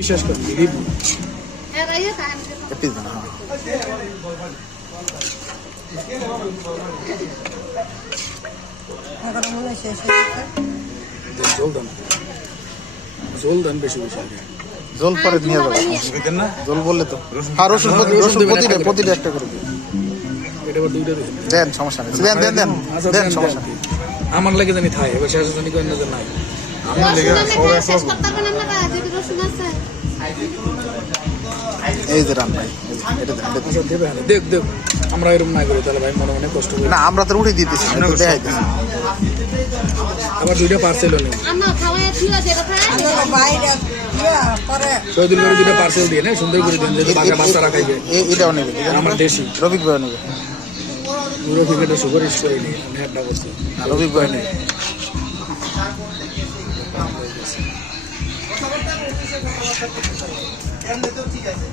বিশ্বাস কর দিদি পিস দেন জল দেন বেশি বেশি জল পরে নিয়ে যাবো না জল বললে তো হ্যাঁ রসুন প্রতিটা একটা করে দিন। এটা আবার দুইটা দিন দেন সমস্যা নেই দেন দেন দেন দেন সমস্যা নেই আমার লাগে জানি থাই এবার শেষ জানি কোন নজর নাই আমার লাগে এই যে রান ভাই এটা দেন আচ্ছা দেবে দেখ দেখ আমরা এরকম না করি তাহলে ভাই মনে মনে কষ্ট করি না আমরা তো উঠে দিতেছি দেখাই দিচ্ছি আবার দুইটা পার্সেলও নেই শহীদুল করে দুইটা পার্সেল দিয়ে না সুন্দর করে দিন যদি বাচ্চা বাচ্চারা খাইবে এটাও নেবে আমার দেশি রবিক ভাই নেবে পুরো ক্রিকেটে সুপার স্টোরি নেই আমি একটা করছি রবিক ভাই নেবে ঠিক আছে